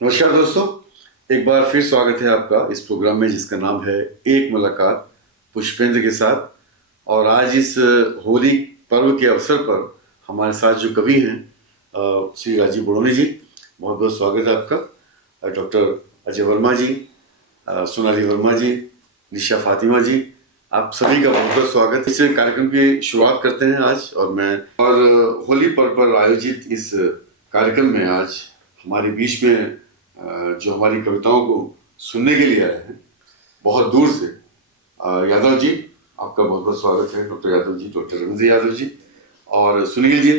नमस्कार दोस्तों, एक बार फिर स्वागत है आपका इस प्रोग्राम में जिसका नाम है एक मुलाकात पुष्पेंद्र के साथ। और आज इस होली पर्व के अवसर पर हमारे साथ जो कवि हैं श्री राजीव बड़ोनी जी, बहुत बहुत स्वागत है आपका। डॉक्टर अजय वर्मा जी, सोनाली वर्मा जी, निशा फातिमा जी, आप सभी का बहुत बहुत स्वागत। इस कार्यक्रम की शुरुआत करते हैं आज और होली पर्व पर आयोजित इस कार्यक्रम में आज हमारे बीच में जो हमारी कविताओं को सुनने के लिए आए हैं बहुत दूर से, यादव जी, आपका बहुत बहुत स्वागत है। डॉक्टर यादव जी, डॉक्टर रविंद्र यादव जी और सुनील जी,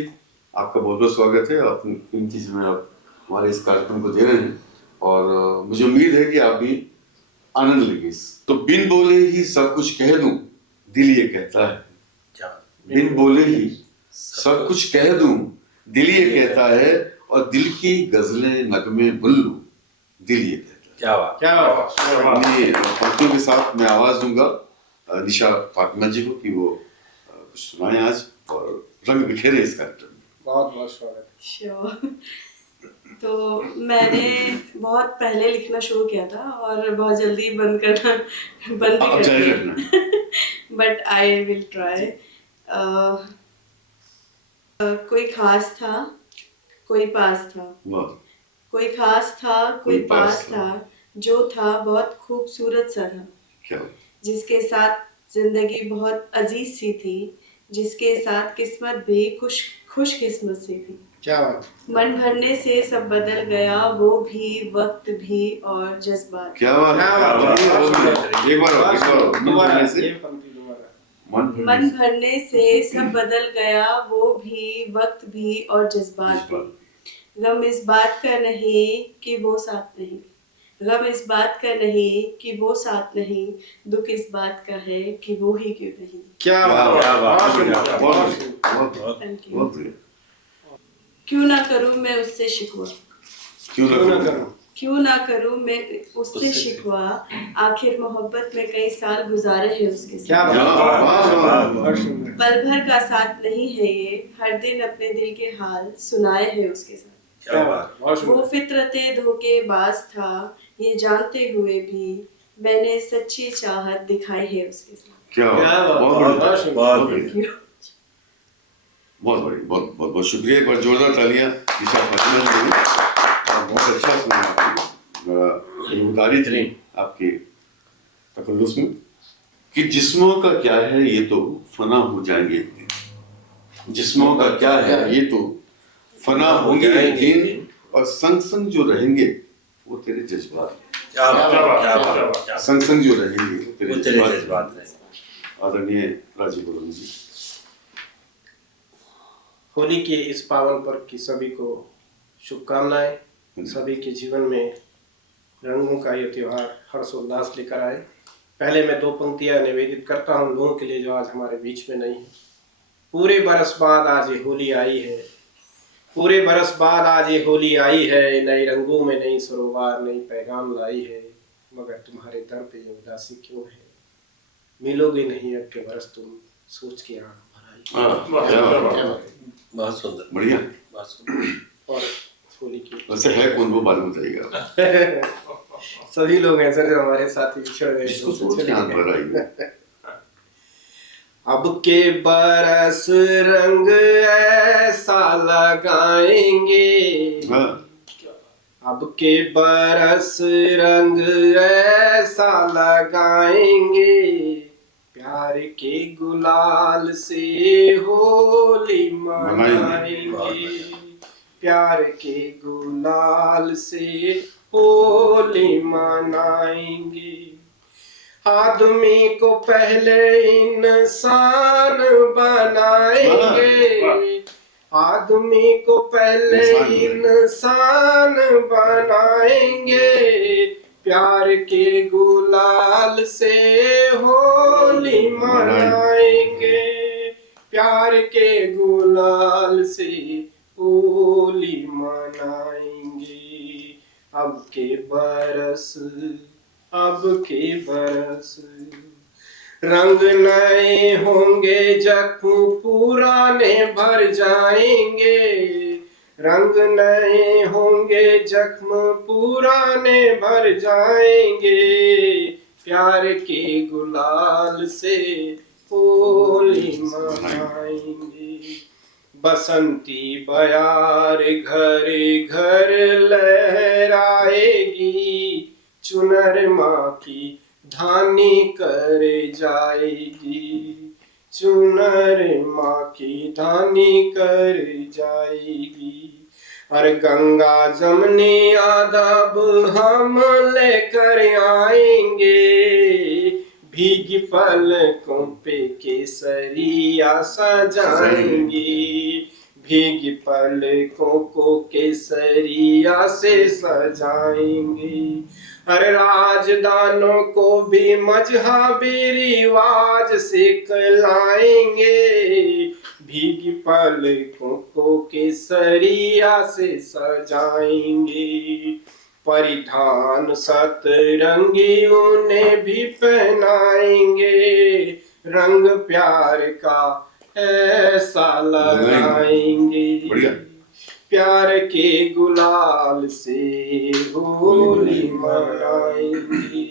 आपका बहुत बहुत स्वागत है। आप कीमती समय आप हमारे इस कार्यक्रम को दे रहे हैं और मुझे उम्मीद है कि आप भी आनंद लेंगे। तो बिन बोले ही सब कुछ कह दूं, दिल ये कहता है। बिन बोले ही सब कुछ कह दूं, दिल ये कहता है, और दिल की गजलें नगमे बुन लूं, दिल ये कहता है। क्या बात। अपनी पंक्तियों के साथ मैं आवाज दूंगा निशा फातिमा जी को कि वो कुछ सुनाएं आज और रंग बिखेरे इस कार्यक्रम में। बहुत बहुत स्वागत। श्योर। तो मैंने बहुत पहले लिखना शुरू किया था और बहुत जल्दी बंद भी कर दिया, बट आई विल ट्राई। कोई खास था, कोई पास था, कोई खास था, कोई पास था, जो था बहुत खूबसूरत सा था, जिसके साथ जिंदगी बहुत अजीज सी थी, जिसके साथ किस्मत भी खुशकिस्मत सी थी। क्या बात। मन भरने से सब बदल गया, वो भी, वक्त भी और जज्बात। क्या बात। एक बार मन भरने से सब बदल गया, वो भी, वक्त भी और जज्बात भी। गम इस बात का नहीं कि वो साथ नहीं, गम इस बात का नहीं कि वो साथ नहीं, दुख इस बात का है कि वो ही क्यों नहीं। क्या बात। क्यों ना करूं मैं उससे शिकवा, क्यों ना करूं मैं उससे शिकवा, आखिर मोहब्बत में कई साल गुजारे हैं उसके साथ। पल भर का साथ नहीं है ये, हर दिन अपने दिल के हाल सुनाए हैं उसके साथ। वो फितरते धोखेबाज था, ये जानते हुए भी मैंने सच्ची चाहत दिखाई है उसके साथ। बहुत बड़ी, बहुत बहुत बहुत शुक्रिया। एक बार जोरदार तालियां निशा फातिमा जी के लिए। बहुत अच्छा सुना आपने, उतारी थी आपके तकल्लुस में कि जिस्मों का क्या है ये तो फना हो जाएंगे, जिस्मों का क्या है ये तो फना होंगे एक दिन, और संग संग जो रहेंगे वो तेरे जज्बात, संग संग जो रहेंगे वो तेरे जज्बात। आदरणीय राजीव बड़ोनी जी, होली के इस पावन पर्व की सभी को शुभकामनाएं। सभी के जीवन में रंगों का ये त्योहार हर्षोल्लास लेकर आए। पहले मैं दो पंक्तियां निवेदित करता हूं लोगों के लिए जो आज हमारे बीच में नहीं है। पूरे बरस बाद आज ये होली आई है, पूरे बरस बाद आज ये होली आई है, नए रंगों में नई सरोवर नई पैगाम लाई है, मगर तुम्हारे दर पे ये उदासी क्यों है, मिलोगे नहीं अब के बरस तुम सोच के आंख भराई। बहुत सुंदर, बढ़िया, बहुत सुंदर। और होली की वैसे है कौन वो बात बताइएगा। सभी लोग हैं सर जो हमारे साथ बिछड़ गए। अब के बरस रंग ऐसा लगाएंगे, अब के बरस रंग ऐसा लगाएंगे, प्यार के गुलाल से होली मनाएंगे, प्यार के गुलाल से होली मनाएंगे। आदमी को पहले इंसान बनाएंगे, आदमी को पहले इंसान बनाएंगे, प्यार के गुलाल से होली मनाएंगे, प्यार के गुलाल से होली मनाएंगे। अब के बरस रंग नए होंगे, जख्म पुराने भर जाएंगे, रंग नए होंगे, जख्म पुराने भर जाएंगे, प्यार के गुलाल से होली मनाएंगे। बसंती बयार घर घर लहराएगी, चुनर माँ की धानी कर जाएगी, चुनर माँ की धानी कर जाएगी। और गंगा जमनी आदाब हम लेकर आएंगे, भीगी पलकों पे केसरिया सजाएंगे, भीगी पलकों को केसरिया से सजाएंगे। हर राजदानों को भी मजहबी रिवाज से कहलाएंगे, भीगी पलकों को केसरिया से सजाएंगे। परिधान सतरंगी उन्हें भी पहनाएंगे, रंग प्यार का ऐसा लगाएंगे, प्यार के गुलाल से होली मनाएंगे।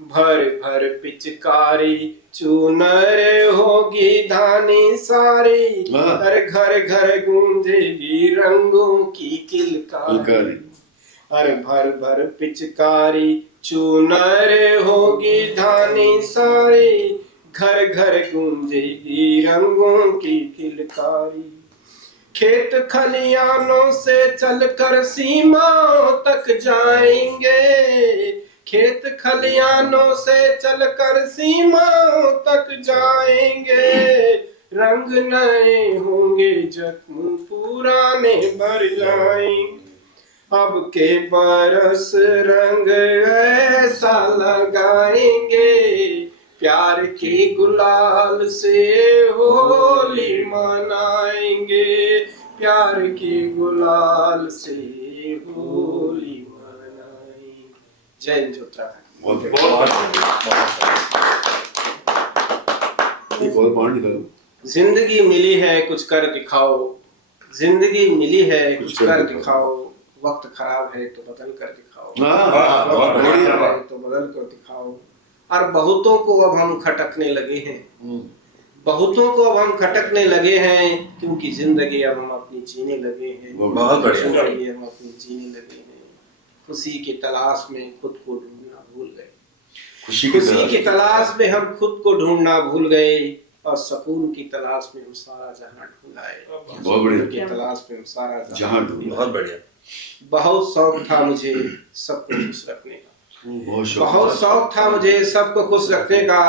भर भर पिचकारी चुनर होगी धानी सारी, हर घर घर गूंजेगी रंगों की किलकारी। हर भर भर पिचकारी चुनर होगी धानी सारी, घर घर गूंजेगी रंगों की किलकारी। खेत खलियानों से चलकर सीमाओं तक जाएंगे, खेत खलियानों से चलकर सीमाओं तक जाएंगे, रंग नए होंगे, जख्म पुराने भर जाएंगे। अब के बरस रंग ऐसा लगाएंगे, प्यार के गुलाल से होली मनाएंगे, प्यार के गुलाल से होली मनाएंगे। जय हिंद उत्तराखंड। जिंदगी मिली है कुछ कर दिखाओ, जिंदगी मिली है कुछ कर दिखाओ, वक्त खराब है तो बदल कर दिखाओ, वक्त खराब है तो बदल कर दिखाओ। और बहुतों को अब हम खटकने लगे हैं, बहुतों को अब हम खटकने लगे हैं, क्योंकि जिंदगी अब हम अपनी जीने लगे हैं। बहुत बढ़िया। जिंदगी हम अपनी जीने लगे हैं, खुशी की तलाश में खुद को ढूंढना भूल गए, खुशी की तलाश में हम खुद को ढूंढना भूल गए, और सुकून की तलाश में हम सारा जहां ढूंढ आए। बहुत बढ़िया। की तलाश में हम सारा जहां ढूंढ। बहुत बढ़िया। बहुत शौक था मुझे सबको खुश रखने का, बहुत शौक था मुझे सबको खुश रखने का,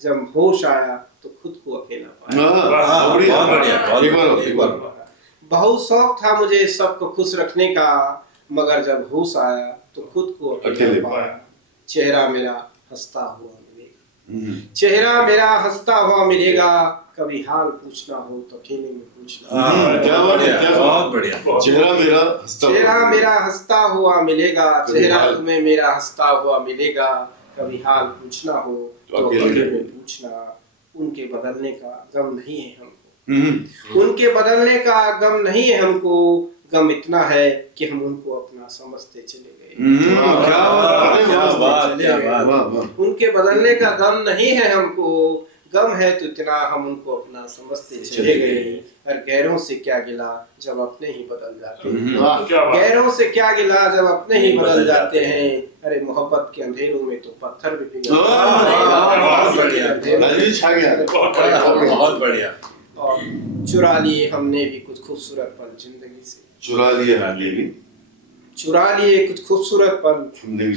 जब होश आया तो खुद को अकेला पाया। बहुत शौक था मुझे सबको खुश रखने का, मगर जब होश आया तो खुद को अकेला पाया। चेहरा मेरा हंसता हुआ मिलेगा, चेहरा मेरा हंसता हुआ मिलेगा, कभी हाल पूछना हो तो अकेले में पूछना। बहुत बढ़िया। चेहरा मेरा हंसता हुआ मिलेगा, चेहरा तुम्हें मेरा हंसता हुआ मिलेगा, कभी हाल पूछना हो तो अकेले में पूछना। उनके बदलने का गम नहीं है हमको, उनके बदलने का गम नहीं है हमको, गम इतना है कि हम उनको अपना समझते चले गए। उनके बदलने का गम नहीं है हमको, गम है तो इतना हम उनको अपना समझते चले गए। और गैरों से क्या गिला जब अपने ही बदल जाते हैं, गैरों से क्या गिला जब अपने ही बदल जाते हैं। अरे मोहब्बत के अंधेरों में तो पत्थर भी पिघलते हैं। बहुत बढ़िया। और चुरा लिए हमने भी कुछ खूबसूरत पल जिंदगी से, चुरा लिए हमने भी, चुरा लिए कुछ खूबसूरत पल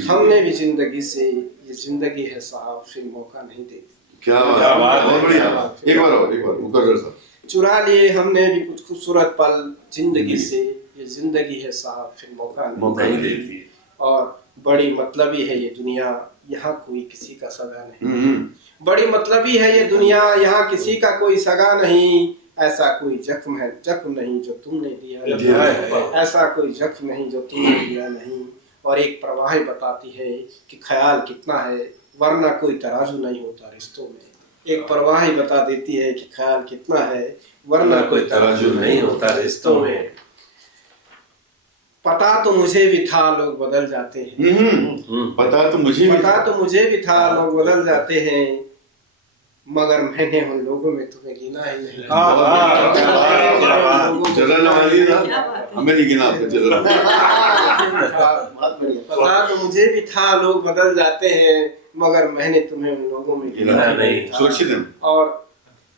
हमने भी जिंदगी से। ये जिंदगी है साहब, फिर मौका नहीं देती। क्या बात, बहुत बढ़िया। एक बार मुकर्रर साहब। चुरा लिए हमने भी कुछ खूबसूरत पल जिंदगी से, ये जिंदगी है साहब, फिर मौका नहीं देती। और बड़ी मतलबी है ये दुनिया, यहाँ कोई किसी का सगा नहीं। बड़ी मतलबी है ये दुनिया, यहाँ किसी का कोई सगा नहीं। ऐसा कोई जख्म है, जख्म नहीं जो तुमने दिया, ऐसा कोई जख्म नहीं जो तुमने दिया नहीं। और एक प्रवाह बताती है कि ख्याल कितना है, वरना कोई तराजू नहीं होता रिश्तों में। एक प्रवाह बता देती है कि ख्याल कितना है, वरना कोई तराजू नहीं होता रिश्तों में। पता तो मुझे भी था लोग बदल जाते हैं, पता तो मुझे भी पता तो मुझे भी था लोग बदल जाते हैं, मगर मैंने उन लोगों में तुम्हें गिना ही नहीं। जनरल वाली ना क्या बात है। हमें नहीं गिना आपको जनरल। पता तो मुझे भी था लोग बदल जाते हैं, मगर मैंने तुम्हें उन लोगों में गिना नहीं था। सुरक्षित है। और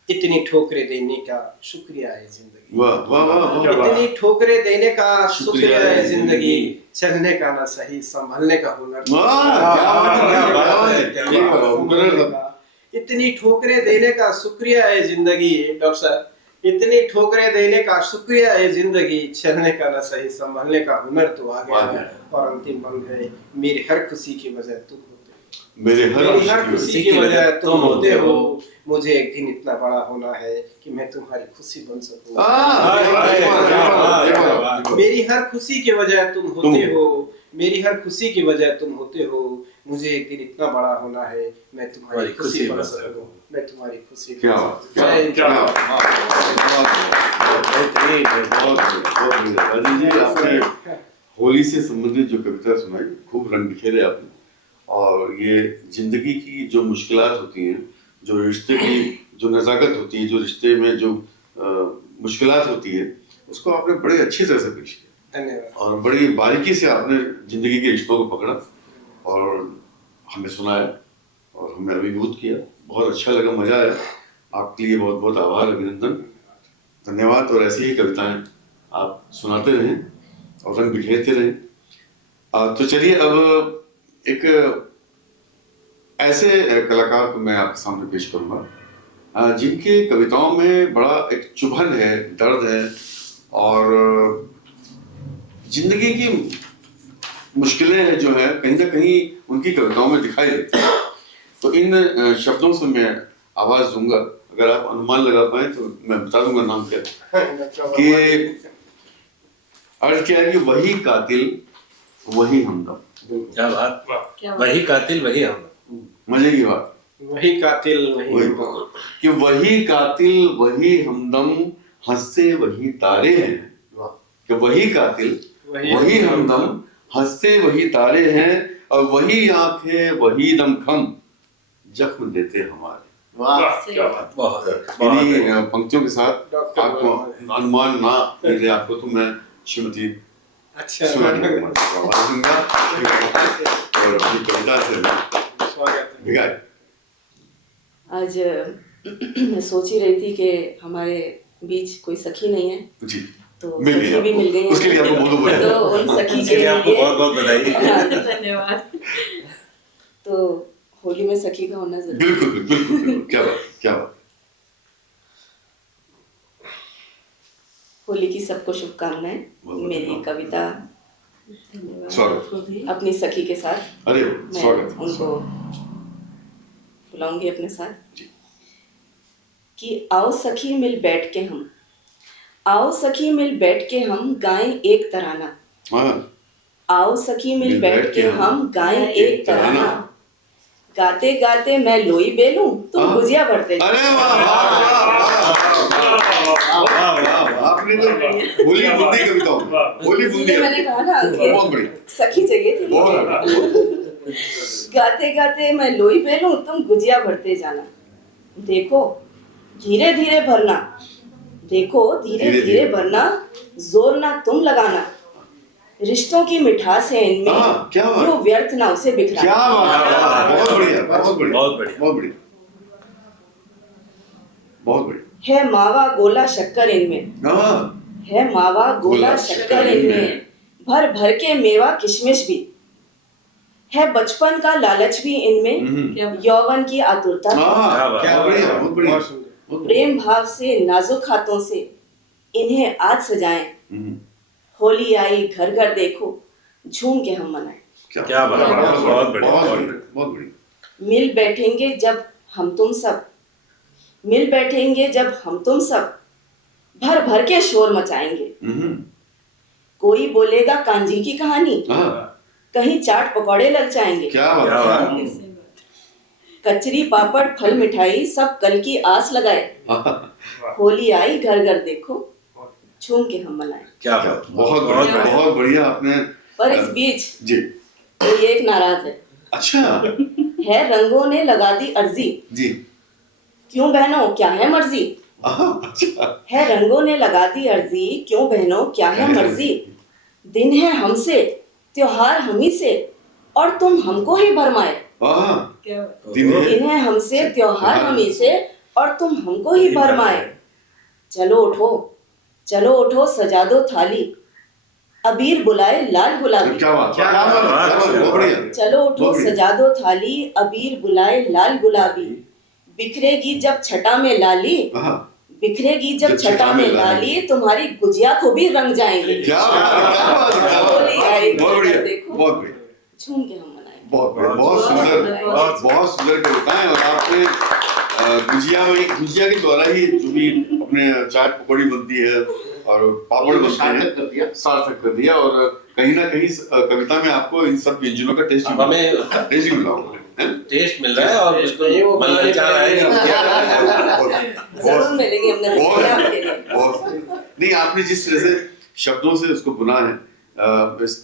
इतनी ठोकरें देने का शुक्रिया है जिंदगी, वाह वाह वाह इतनी ठोकरें देने का शुक्रिया है जिंदगी, चलने का ना सही संभलने का हुनर। इतनी ठोकरें देने का शुक्रिया है जिंदगी, डॉक्टर साहब, इतनी ठोकरें देने का शुक्रिया है जिंदगी, चलने का ना सही संभलने का हुनर तो आ गया। और अंतिम बंद है, मेरी हर खुशी की वजह तुम होते हो, मेरी हर खुशी की वजह तुम होते हो, मुझे एक दिन इतना बड़ा होना है कि मैं तुम्हारी खुशी बन सकूं। मेरी हर खुशी की वजह तुम होते हो, मेरी हर खुशी की वजह तुम होते हो, मुझे एक दिन इतना बड़ा होना है मैं तुम्हारी खुशी बन सकूं, मैं तुम्हारी खुशी बन आपने होली से संबंधित जो कविता सुनाई खूब रंग बिखेरे आपने। और ये जिंदगी की जो मुश्किलात होती हैं, जो रिश्ते की जो नज़ाकत होती है, जो रिश्ते में जो मुश्किलात होती है, उसको आपने बड़े अच्छी तरह से पेश किया। धन्यवाद। और बड़ी बारीकी से आपने जिंदगी के रिश्तों को पकड़ा और हमें सुनाया और हमें अभिभूत किया। बहुत अच्छा लगा, मजा आया। आपके लिए बहुत बहुत आभार, अभिनंदन, धन्यवाद। और ऐसी ही कविताएं आप सुनाते रहें और रंग बिखेरते रहें। तो चलिए अब एक ऐसे कलाकार को मैं आपके सामने पेश करूंगा जिनके कविताओं में बड़ा एक चुभन है, दर्द है और जिंदगी की मुश्किलें जो है कहीं ना कहीं उनकी कविताओं में दिखाई देती है। तो इन शब्दों से मैं आवाज दूंगा, अगर आप अनुमान लगा पाए तो मैं बता दूंगा नाम क्या कि अर्ज क्या है कि वही कातिल वही हमदम। क्या बात, वही कातिल वही हमदम। मजे की बात, वही कातिल वही कि वही कातिल वही हमदम, हंसते वही तारे हैं। कि वही कातिल वही हमदम, हंसते वही तारे हैं, और वही आंखें वही दमखम, जख्म देते हमारे। क्या बात। इन्हीं पंक्तियों के साथ आपको अनुमान ना मिले आपको तो मैं श्रीमती अच्छा आज मैं सोच ही रही थी कि हमारे बीच कोई सखी नहीं है, जी तो मिल सखी भी मिल गई, उसके लिए आपको बहुत बहुत तो उन सखी के लिए आपको बहुत बहुत बधाई। धन्यवाद। तो होली में सखी का होना जरूरी। बिल्कुल बिल्कुल बिल्कुल, क्या बात क्या बात। होली की सबको शुभकामनाएं। मेरी कविता स्वागत अपनी सखी के साथ, अरे मैं स्वागत उनको बुलाऊंगी अपने साथ कि आओ सखी मिल बैठ के हम, आओ सखी मिल बैठ के हम गाएं एक तराना। आओ सखी मिल बैठ के हम गाएं एक तराना, गाते गाते मैं लोई बेलूं तुम गुजिया भरते। अरे आपने तो होली बुंदी कविता होली बुंदी मैंने कहा ना बहुत बड़ी सखी चाहिए थी। बहुत गाते गाते मैं लोई बेलूं तुम गुजिया भरते जाना, देखो धीरे धीरे भरना, देखो धीरे धीरे भरना, जोर ना तुम लगाना, रिश्तों की मिठास है इनमें, जो व्यर्थ ना उसे बिखरा। क्या बात, बहुत बढ़िया बहुत बढ़िया बहुत बढ़िया बहुत बढ़िया बहुत बढ़िया। है मावा गोला शक्कर इनमें, है मावा गोला शक्कर इनमें, भर भर के मेवा किशमिश भी, है बचपन का लालच भी इनमें, यौवन की आतुरता, क्या बढ़िया बहुत बढ़िया। प्रेम भाव से नाजुक हाथों से इन्हें आज सजाएं, होली आई घर घर देखो झूम के हम मनाएं। क्या बात, बहुत बढ़िया बहुत बढ़िया। मिल बैठेंगे जब हम तुम सब, मिल बैठेंगे जब हम तुम सब, भर भर के शोर मचाएंगे, कोई बोलेगा कांजी की कहानी, कहीं चाट पकौड़े लग जाएंगे। क्या बात, कचरी पापड़ फल मिठाई सब कल की आस लगाए, होली आई घर घर देखो झूम के हम मनाएं। क्या बहुत बढ़िया, बहुत बढ़िया आपने। पर इस बीच जी कोई एक नाराज है। अच्छा है रंगों ने लगा दी अर्जी, जी। क्यों बहनों क्या है मर्जी। अच्छा है रंगों ने लगा दी अर्जी, क्यों बहनों क्या है मर्जी। दिन है हमसे त्योहार हमी से, और तुम हमको ही भरमाए। दिन है हमसे त्योहार हमी से, और तुम हमको ही भरमाए। चलो उठो, चलो उठो सजा दो थाली, अबीर बुलाए लाल गुलाबी। क्या बात, क्या बात, बहुत बढ़िया। चलो उठो सजा दो थाली, अबीर बुलाए लाल गुलाबी। बिखरेगी जब छटा में लाली, बिखरेगी जब छटा में लाली, तुम्हारी गुजिया को भी रंग जाएंगे। क्या बात, क्या बात, होली आएगी, बहुत बढ़िया, देखो बहुत बढ़िया, झूम के हम मनाएंगे। बहुत सुंदर, बहुत सुंदर कविताएं। और आपने गुजिया के द्वारा ही जो भी अपने चाट पकौड़ी बनती है और पापड़ बनते हैं, सार्थक कर दिया। और कहीं ना कहीं कविता में आपको इन सब व्यंजनों का टेस्ट मिला होगा। टेस्ट मिल रहा है और उसको मन ललचा रहा है। जरूर मिलेंगे हमने नहीं, आपने जिस तरह से शब्दों से उसको बुना है इस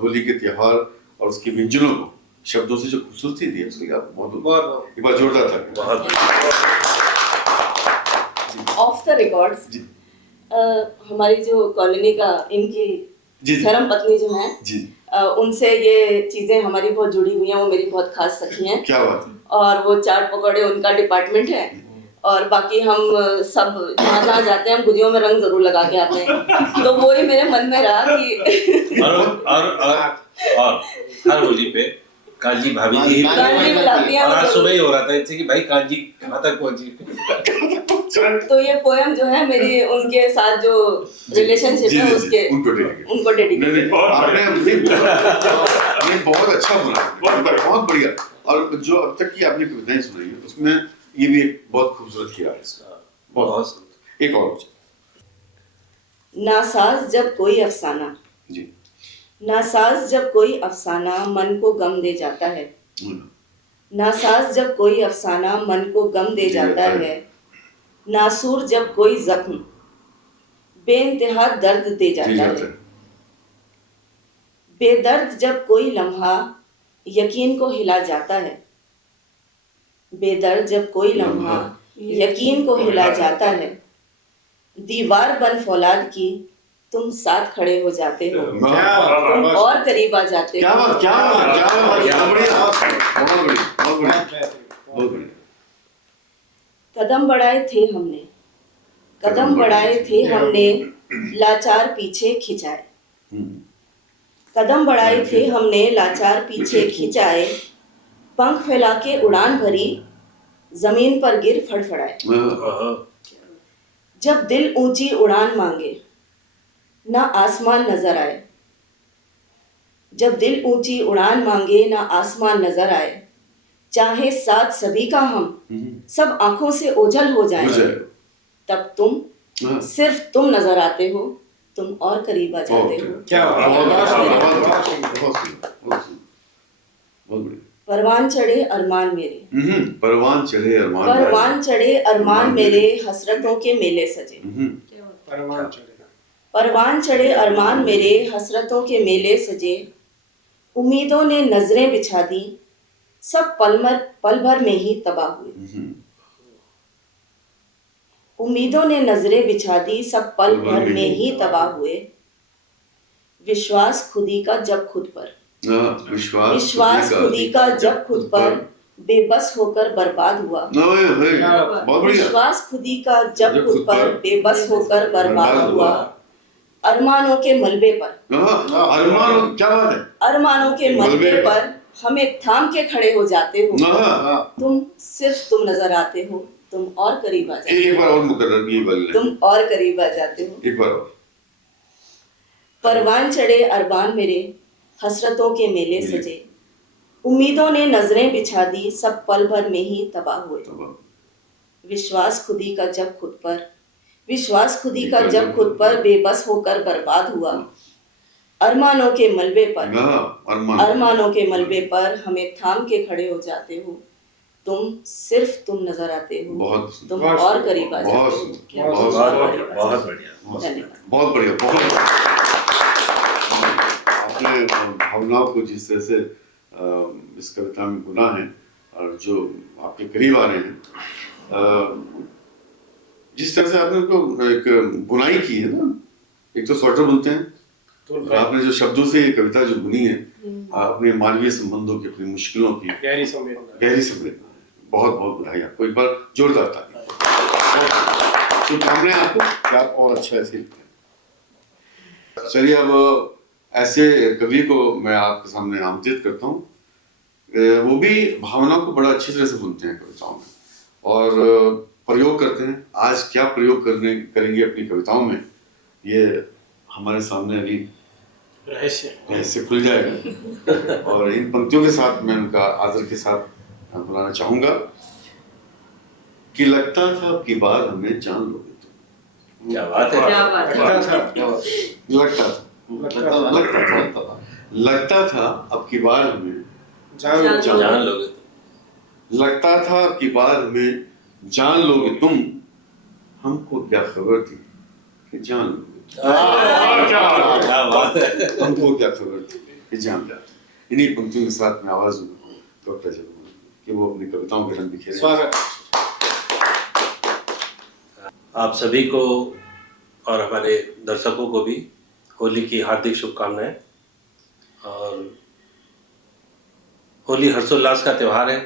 होली के त्योहार और उसके व्यंजनों को शब्दों से जो खूबसूरती दी है, उसके लिए आप बहुत एक बार जोरदार था। ऑफ द रिकॉर्ड्स हमारी जो कॉलोनी का इनकी धर्म पत्नी जो है जी, उनसे ये चीजें हमारी बहुत जुड़ी हुई हैं। वो मेरी बहुत खास सखी हैं। क्या बात है। और वो चाट पकौड़े उनका डिपार्टमेंट है, और बाकी हम सब जहाँ जाते हैं हम गुजियों में रंग जरूर लगा के आते हैं। तो वो ही मेरे मन में रहा कि और हर होली पे कांजी भाभी जी बुलाती हैं। आज सुबह ही हो रहा था इससे कि भाई कांजी कहाँ तक पहुंची। तो ये पोएम जो है मेरी उनके साथ जो रिलेशनशिप है उसके उनको डेडिकेट। आपने बहुत अच्छा बना, बहुत बढ़िया। और जो अब तक की आपने कविताएं सुनाई है उसमें ये भी एक बहुत खूबसूरत किया है इसका। बहुत एक और नासाज जब कोई अफसाना जी, नासाज जब कोई अफसाना मन को गम दे जाता है। नासाज जब कोई अफसाना मन को गम दे जाता है। नासूर जब कोई जख्म बेइंतहा दर्द दे जाता है। बेदर्द जब कोई लम्हा यकीन को हिला जाता है। बेदर्द जब कोई लम्हा यकीन को हिला जाता है। दीवार बन फौलाद की तुम साथ खड़े हो जाते हो, तुम और करीब आ जाते हो। कदम बढ़ाए थे हमने, कदम बढ़ाए थे हमने, लाचार पीछे खिंचाए। कदम बढ़ाए थे हमने, लाचार पीछे खिंचाए। पंख फैला के उड़ान भरी, जमीन पर गिर फड़फड़ाए। जब दिल ऊंची उड़ान मांगे ना आसमान नजर आए। जब दिल ऊंची उड़ान मांगे ना आसमान नजर आए। चाहे साथ सभी का हम सब आंखों से ओझल हो जाए, तब तुम सिर्फ तुम नजर आते हो, तुम और करीब आ जाते हो। परवान चढ़े अरमान मेरे, परवान चढ़े अरमान, परवान चढ़े अरमान मेरे, हसरतों के मेले सजे। परवान चढ़े अरमान मेरे, हसरतों के मेले सजे। उम्मीदों ने नजरें बिछा दी, सब पल भर में ही तबाह हुए। उम्मीदों ने नजरें बिछा दी, सब पल भर में ही तबाह हुए। विश्वास खुदी का जब खुद पर, विश्वास खुदी का जब खुद पर बेबस होकर बर्बाद हुआ। विश्वास खुदी का जब खुद पर बेबस होकर बर्बाद हुआ। अरमानों के मलबे पर, क्या बात है, अरमानों के मलबे पर हमें थाम के खड़े हो जाते हो। तुम सिर्फ तुम नजर आते हो, तुम और करीब आ जाते हो। एक बार और मुकर्रर ये वाली, तुम और करीब आ जाते हो। एक बार और। परवान चढ़े अरमान मेरे, हसरतों के मेले सजे। उम्मीदों ने नजरें बिछा दी, सब पल भर में ही तबाह हुए। विश्वास खुदी का जब खुद पर, विश्वास खुदी का जब खुद पर बेबस होकर बर्बाद हुआ। अरमानों के मलबे पर, अरमानों के मलबे पर हमें थाम के खड़े हो जाते हो। सिर्फ तुम नजर आते हो, बहुत तुम बहुत और करीब आ बहुत जाते हो, सुंदर, तुम बहुत और सुंदर, करीब आ बहुत जाते बढ़िया। हो। धन्यवाद। बहुत बढ़िया, बहुत आपने भावनाओं को जिस तरह से इस कविता में बुना है और जो आपके करीब आ रहे हैं, जिस तरह से आपने उनको एक बुनाई की है ना, एक तो स्वेटर बुनते हैं और आपने जो शब्दों से ये कविता जो बुनी है अपने मानवीय संबंधों की, अपनी मुश्किलों की गहरी संवेदना। गहरी संवेदना है। बहुत बहुत बधाई आपको, एक बार जोरदार ताली। शुभकामनाएं आपको कि आप और अच्छा ऐसे लिखें। चलिए अब ऐसे कवि को मैं आपके सामने आमंत्रित करता हूँ। वो भी भावना को बड़ा अच्छी तरह से बुनते हैं कविताओं में और प्रयोग करते हैं। आज क्या प्रयोग करेंगे अपनी कविताओं में, ये हमारे सामने अभी रहस्य खुल जाएगा। और इन पंक्तियों के साथ मैं उनका आदर के साथ बुलाना चाहूंगा कि लगता था अब की बार हमें जान लोगे तुम। क्या बात है। क्या बात है। लगता था अब की बार हमें जान जान लोगे तुम। लगता था अब की बार हमें जान लोगे तुम, हमको क्या खबर थी कि जान लोगे। क्या बात है। हमको क्या खबर थी कि जान जाते। इन्हीं पंक्तियों के साथ मैं आवाज दूंगा डॉक्टर जी कि वो अपनी कविताओं के रंग बिखेरे। स्वागत। आप सभी को और हमारे दर्शकों को भी होली की हार्दिक शुभकामनाएं। और होली हर्षोल्लास का त्यौहार है,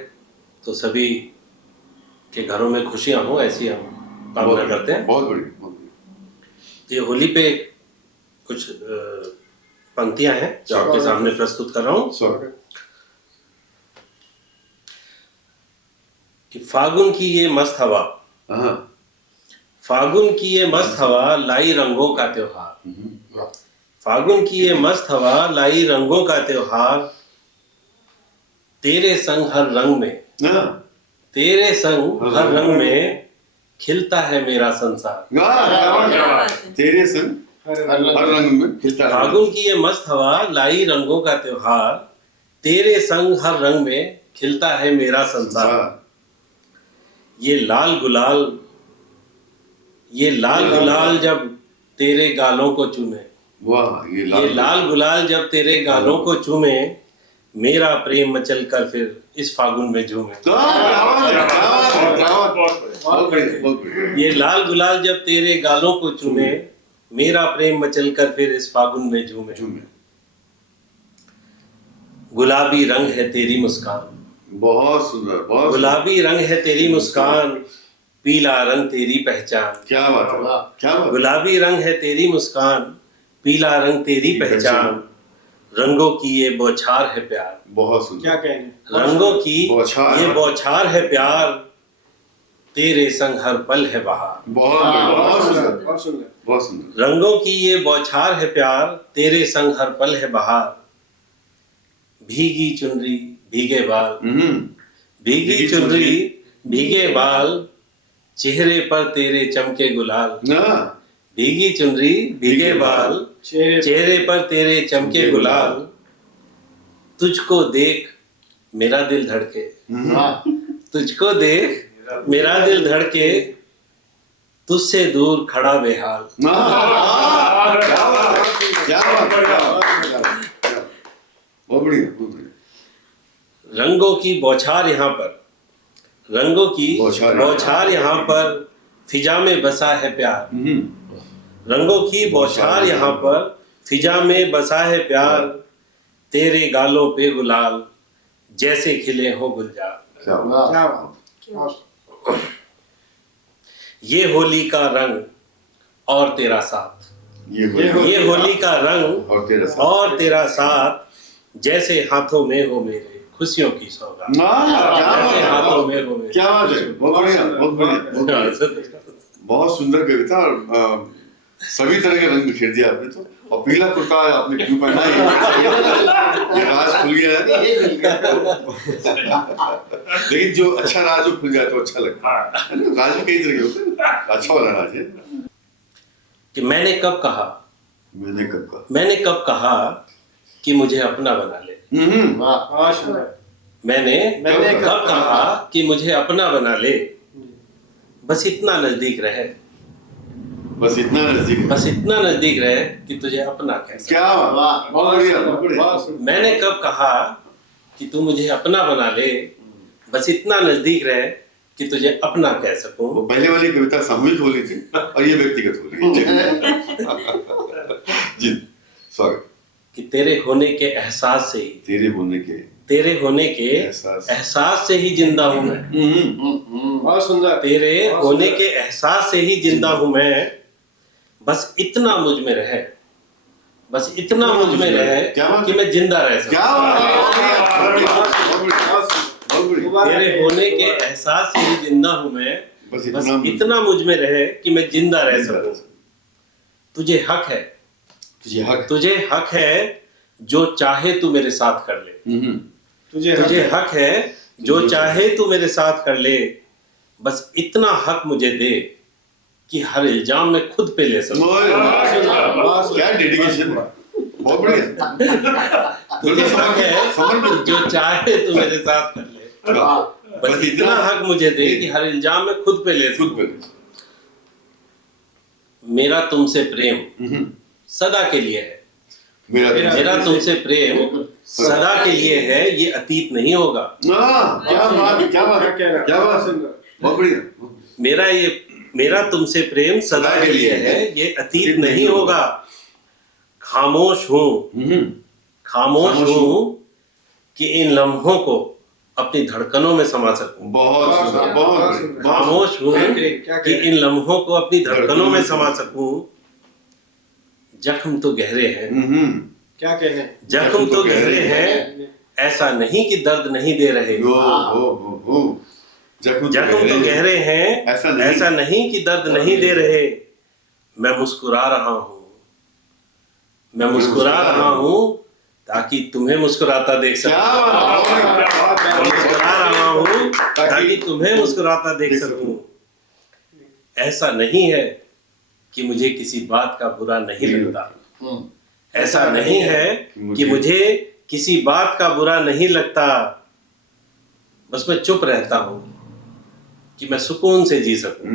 तो सभी के घरों में खुशियां हो, ऐसी हम कामना करते हैं। बहुत बढ़िया, बहुत बढ़िया। ये होली पे कुछ पंक्तियां हैं जो आपके सामने प्रस्तुत कर रहा हूँ। स्वागत। कि फागुन की ये मस्त हवा, हाँ। फागुन की ये मस्त हवा लाई रंगों का त्योहार। फागुन की ये मस्त हवा लाई रंगों का त्योहार, तेरे संग हर रंग में, हाँ। तेरे संग हर रंग में खिलता है मेरा संसार। तेरे संग हर रंग में खिलता है। फागुन की ये मस्त हवा लाई रंगों का त्योहार, तेरे संग हर रंग में खिलता है मेरा संसार। ये लाल गुलाल जब तेरे गालों को चूमे, वाह, ये लाल गुलाल जब तेरे गालों को चूमे, मेरा प्रेम मचल कर फिर इस फागुन में झूमे। ये लाल गुलाल जब तेरे गालों को चूमे, मेरा प्रेम मचल कर फिर इस फागुन में झूमे। गुलाबी रंग है तेरी मुस्कान, बहुत सुंदर, बहुत गुलाबी रंग है तेरी मुस्कान, पीला रंग तेरी पहचान। क्या बात है, क्या बात। गुलाबी रंग है तेरी मुस्कान, पीला रंग तेरी पहचान, रंगों की ये बौछार है प्यार। बहुत सुंदर। क्या कहेंगे। रंगों की ये बौछार है प्यार, तेरे संग हर पल है बहार। बहुत सुंदर, बहुत सुंदर। बहुत सुंदर। रंगों की ये बौछार है प्यार, तेरे संग हर पल है बहार, भीगी चुनरी भीगे बाल, भीगी चुनरी भीगे बाल, चेहरे पर तेरे चमके गुलाल। भीगी चुनरी भीगे बाल, चेहरे पर तेरे चमके गुलाल, तुझको देख मेरा दिल धड़के, तुझको देख मेरा दिल धड़के, तुझसे दूर खड़ा बेहाल। बहुत बढ़िया। रंगों की बौछार यहाँ पर, रंगों की बौछार यहाँ पर, फिजा में बसा है प्यार। रंगों की बौछार यहाँ पर, फिजा में बसा है प्यार, तेरे गालों पे गुलाल जैसे खिले हो गुलजार। ये होली का रंग और तेरा साथ, ये होली का रंग और तेरा साथ, जैसे हाथों में हो मेरे खुशियों की सौगात। जैसे हाथों में हो मेरे। क्या बात है, बहुत बढ़िया, बहुत बढ़िया। बहुत सुंदर कविता और सभी तरह के रंग बिखेर दिया आपने तो। और पीला कुर्ता आपने क्यों पहना है, ये राज खुल गया है। लेकिन जो अच्छा राज जो खुल जाए तो अच्छा लगता है ना। राज भी कई तरह के होते हैं, अच्छा वाला राज है। कि मैंने कब कहा कि मुझे अपना बना ले। मैंने मैंने कब कहा कि मुझे अपना बना ले, बस इतना नजदीक रहे, बस इतना नजदीक, बस इतना नजदीक रहे कि तुझे अपना कह सकूं। क्या बात, बहुत बढ़िया, बहुत बढ़िया। मैंने कब कहा कि तू मुझे अपना बना ले, बस इतना नजदीक रहे कि तुझे अपना कह सकूं। वो पहले वाली कविता सामूहिक होनी थी और ये व्यक्तिगत हो रही है। जी, स्वागत। कि तेरे होने के एहसास से ही, तेरे होने के एहसास से ही जिंदा हूं मैं। बहुत सुंदर। तेरे होने के एहसास से ही जिंदा हूं मैं, बस इतना मुझ में रहे, बस इतना मुझ में रहे कि मैं जिंदा रह सकूं। क्या तेरे होने के एहसास से ही जिंदा हूं मैं, बस इतना मुझ में रहे कि मैं जिंदा रह सकूं। तुझे हक है जो चाहे तू मेरे साथ कर ले। तुझे हक है जो चाहे तू मेरे साथ कर ले, बस इतना हक मुझे दे कि हर इल्जाम में खुद पे ले सकूं। क्या डेडिकेशन, बहुत बढ़िया। तुझे हक है जो चाहे तू मेरे साथ कर ले, बस इतना हक मुझे दे कि हर इल्जाम में खुद पे ले सकूं। मेरा तुमसे प्रेम सदा के लिए है, मेरा तुमसे प्रेम सदा के लिए है, ये अतीत नहीं होगा। क्या बात, बहुत बढ़िया। मेरा तुमसे प्रेम सदा के लिए है, ये अतीत नहीं होगा। खामोश हूँ कि इन लम्हों को अपनी धड़कनों में समा सकूं। बहुत खामोश हूँ कि इन लम्हों को अपनी धड़कनों में समा सकूं। जख्म तो गहरे हैं, क्या कहने, जख्म तो गहरे हैं, ऐसा नहीं कि दर्द नहीं दे रहे। जख्म तो गहरे हैं, ऐसा नहीं कि दर्द नहीं दे रहे। मैं मुस्कुरा रहा हूँ ताकि तुम्हें मुस्कुराता देख सकूं। मुस्कुरा रहा हूँ ताकि तुम्हें मुस्कुराता देख सकूं। ऐसा नहीं है कि मुझे किसी बात का बुरा नहीं लगता, ऐसा नहीं है कि मुझे किसी बात का बुरा नहीं लगता। बस मैं चुप रहता हूँ कि मैं सुकून से जी सकूं।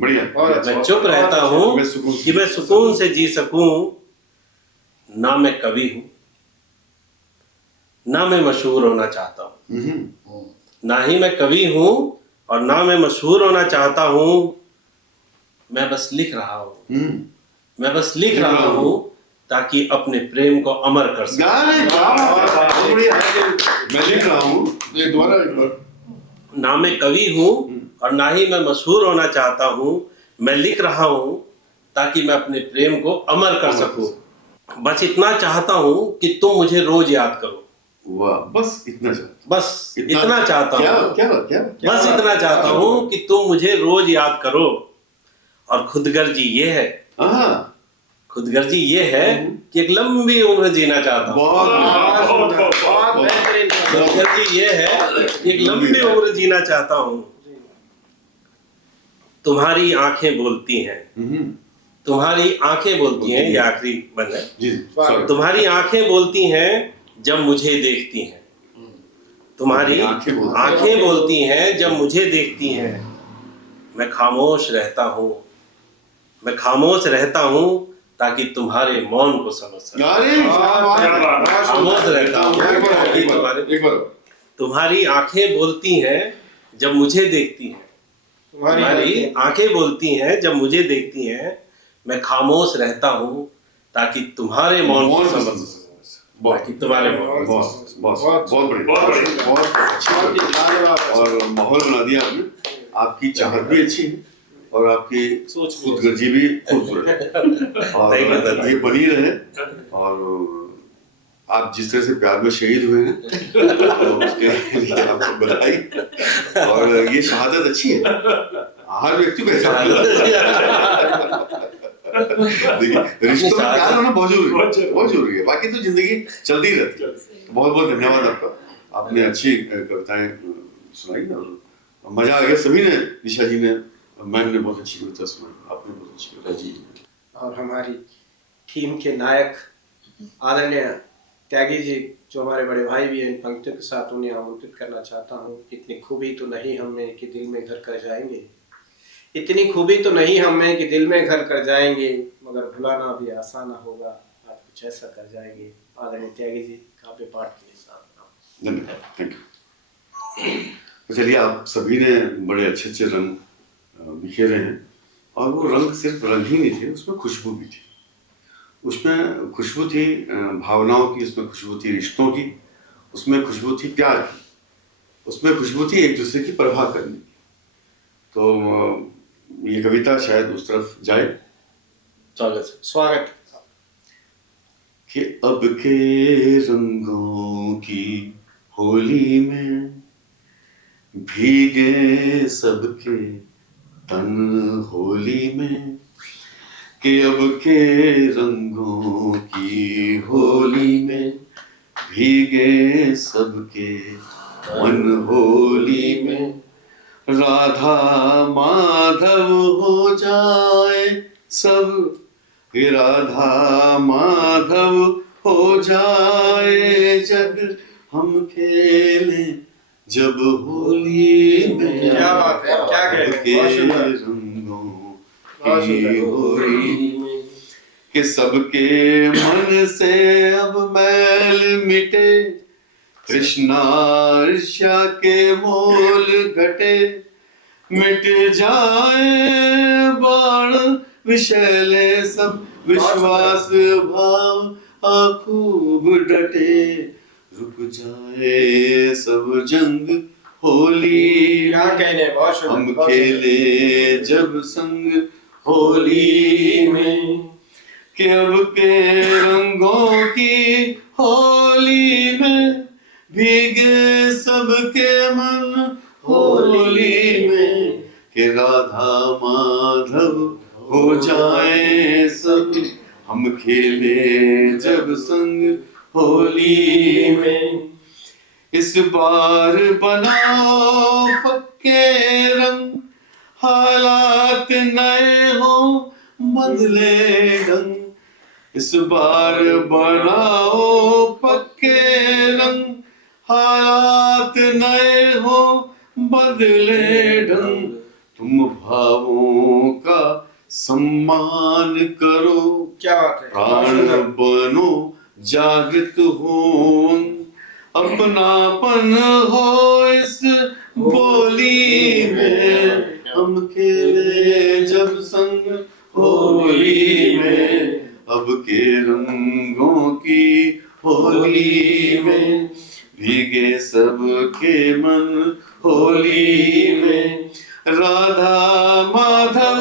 बढ़िया। मैं चुप रहता हूँ कि मैं सुकून से जी सकूं। ना मैं कवि हूँ, ना मैं मशहूर होना चाहता हूँ, ना ही मैं कवि हूँ और ना मैं मशहूर होना चाहता हूँ। मैं बस लिख रहा हूँ ताकि अपने प्रेम को अमर कर सकूं। मैं लिख रहा हूँ, ना मैं कवि हूँ और ना ही मैं मशहूर होना चाहता हूँ। मैं लिख रहा हूँ ताकि मैं अपने प्रेम को अमर कर सकूं। बस इतना चाहता हूँ कि तुम मुझे रोज याद करो। वाह, बस इतना चाहता हूँ। बस इतना चाहता हूँ कि तुम मुझे रोज याद करो। और खुदगर्जी ये है कि एक लंबी उम्र जीना चाहता हूँ। खुदगर्जी ये है कि एक लंबी उम्र जीना चाहता हूँ। तुम्हारी आंखें बोलती हैं, ये आखिरी बंद है। तुम्हारी आंखें बोलती हैं जब मुझे देखती हैं। तुम्हारी आंखें बोलती हैं जब मुझे देखती हैं। मैं खामोश रहता हूँ ताकि तुम्हारे मौन को समझ सकूं। खामोश रहता हूँ। तुम्हारी आंखें बोलती हैं जब मुझे देखती हैं। तुम्हारी आंखें बोलती हैं जब मुझे देखती हैं। मैं खामोश रहता हूँ ताकि तुम्हारे मौन को समझ सकूं। तुम्हारे बहुत और माहौल बना दिया आपने। आपकी चाहत भी अच्छी है और आपकी खुदगर्जी भी खूबसूरत है और ये बनी रहे। और आप जिस तरह से प्यार में शहीद हुए हैं तो उसके लिए आपको बधाई। और ये शहादत अच्छी है, हर व्यक्ति को देखिए, रिश्तों में प्यार होना बहुत जरूरी है। बाकी तो जिंदगी चलती रहती है। बहुत बहुत धन्यवाद आपका, आपने अच्छी कविताएं सुनाई और मजा आ गया। सभी ने, निशा जी ने, मैम ने बहुत अच्छी कविता सुनाई, आपने बहुत अच्छी कविता जी। और हमारी टीम के नायक आदरणीय त्यागी जी जो हमारे बड़े भाई भी हैं इन पंक्तियों के साथ उन्हें आमंत्रित करना चाहता हूँ। इतनी खूबी तो नहीं हम में कि दिल में घर कर जाएंगे, इतनी खूबी तो नहीं हम में कि दिल में घर कर जाएंगे, मगर भुलाना भी आसान होगा, आज कुछ ऐसा कर जाएंगे। आदरणीय त्यागी जी काव्य पाठ के लिए साथ। धन्यवाद, थैंक यू। तो चलिए, आप सभी ने बड़े अच्छे अच्छे रंग बिखेरे हैं, और वो रंग सिर्फ रंग ही नहीं थे, उसमें खुशबू भी थी। उसमें खुशबू थी भावनाओं की, उसमें खुशबू थी रिश्तों की, उसमें खुशबू थी प्यार की, उसमें खुशबू थी एक दूसरे की परवाह करने की। तो ये कविता शायद उस तरफ जाए। स्वागत। कि अब के रंगों की होली में भीगे सबके तन होली में, कि अब के रंगों की होली में भीगे सबके मन होली में, राधा माधव हो जाए सब, राधा माधव हो जाए जग, हम खेले जब होली में। क्या बात है, क्या कहते हैं, रंगों की होली में, कि सबके मन से अब मैल मिटे, कृष्णा ईर्ष्या के मोल घटे, मिट जाए बाण विशैले सब, विश्वास भाव खूब डटे, रुक जाए सब जंग होली, क्या कहने, बहुत शुक्रिया, हम खेले जब संग होली में, कि अब के रंगों की होली में भीगे सबके मन होली में, कि राधा माधव हो जाए सब, हम खेले जब संग होली में। इस बार बनाओ पक्के रंग, हालात नए हो बदले ढंग, इस बार बनाओ पक्के रंग, हालात नए हो बदले ढंग, तुम भावों का सम्मान करो, क्या बात है, प्राण बनो जागृत हो, अपनापन हो इस बोली में, हम खेले जब संग होली में, अब के रंगों की होली में भीगे सबके मन होली में, राधा माधव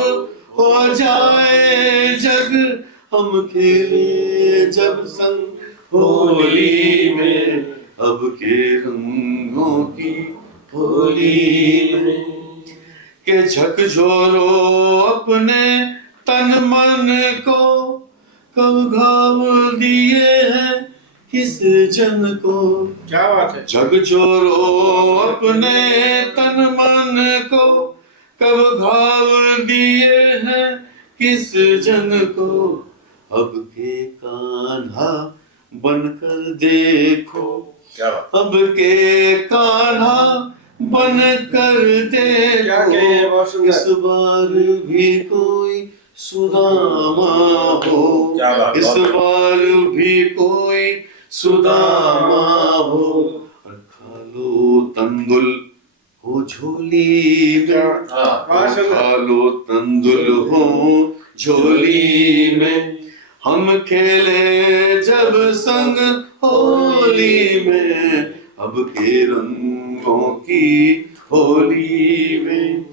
हो जाए जग, हम खेले जब संग होली में, अब के रंगों की होली में, के झकझोरो अपने तन मन को, कब घाव दिए हैं किस जन को, क्या बात है, झकझोरो अपने तन मन को, कब घाव दिए हैं किस जन को, अब के कान्हा बनकर देखो, अब के कान्हा बनकर देखो, इस बार भी कोई सुदामा हो, इस बार भी कोई सुदामा हो, और खा लो तंदुल हो झोली में, खा लो तंदुल हो झोली में, हम खेले जब संग होली में, अब के रंगों की होली में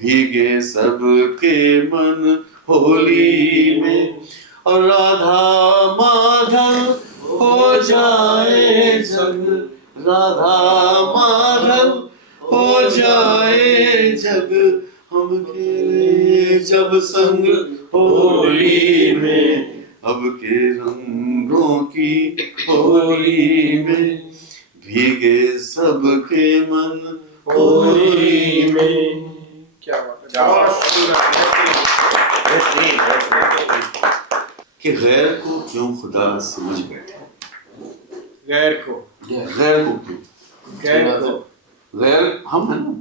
भीगे सबके मन होली में, और राधा माधव हो जाए जग, राधा माधव हो जाए जग, हम खेले जब संग होली में, अब के रंगों की होली में भीगे सबके मन होली में। क्या बात है, कि गैर को क्यों खुदा समझ बैठे, गैर को गैर को क्यों? गैर को गैर हम है ना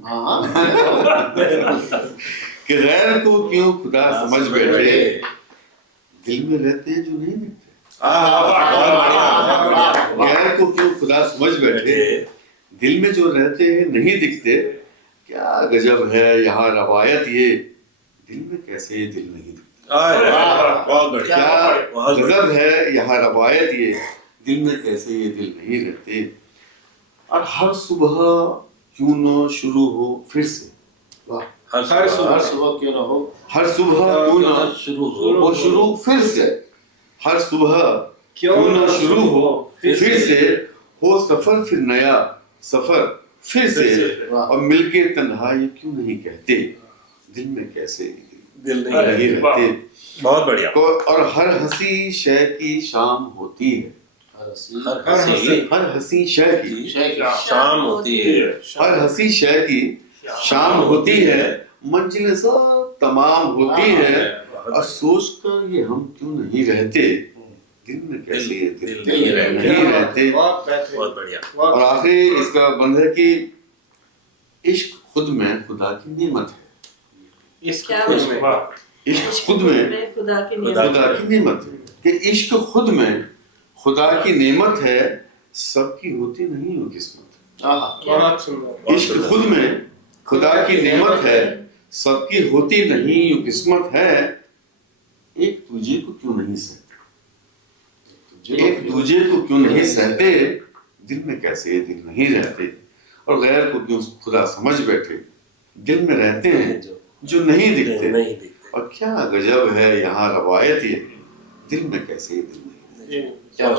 कि गैर को क्यों खुदा समझ बैठे, दिल में रहते हैं जो नहीं दिखते। गैर को क्यों खुदा समझ बैठे, दिल में जो रहते हैं नहीं दिखते। क्या गजब है यहाँ रवायत ये, दिल में कैसे ये दिल नहीं दिखते। बहुत बढ़िया, क्या गजब है यहाँ रवायत ये, दिल में कैसे ये दिल नहीं रहते। और हर सुबह क्यों न शुरू हो फिर से, हर सुबह क्यों ना हो, हर सुबह क्यों न शुरू वो शुरू फिर से, हर सुबह क्यों न शुरू हो फिर से, हो सफर फिर नया सफर फिर से, और मिलके तन्हाई क्यों नहीं कहते, दिल में कैसे दिल नहीं रहते। बहुत बढ़िया। और हर हंसी शय की शाम होती है, हर हंसी शय की शाम होती है, हर हंसी शय की शाम होती है, मंजिलें सब तमाम होती है, और सोच कर ये हम क्यों नहीं रहते, दिल में कैसे ये दिल नहीं रहते। बहुत बढ़िया। और आखिरी इसका बंद है कि इश्क खुद में खुदा की नेमत है, इश्क खुद में, इश्क खुद में खुदा की खुदा की नेमत है, कि इश्क खुद में खुदा की नेमत है, सबकी होती नहीं हो किस्मत। बहुत सुंदर। इश्क खुद में खुदा की नेमत है, सबकी होती नहीं हो किस्मत है। एक दूजे को क्यों नहीं सहते, एक दूजे को क्यों नहीं सहते, दिल में कैसे ये दिल नहीं रहते। और गैर को क्यों खुदा समझ बैठे, दिल में रहते हैं जो नहीं दिखते। और क्या गजब है यहाँ रवायत ये, दिल में कैसे ये दिल नहीं रहते। क्या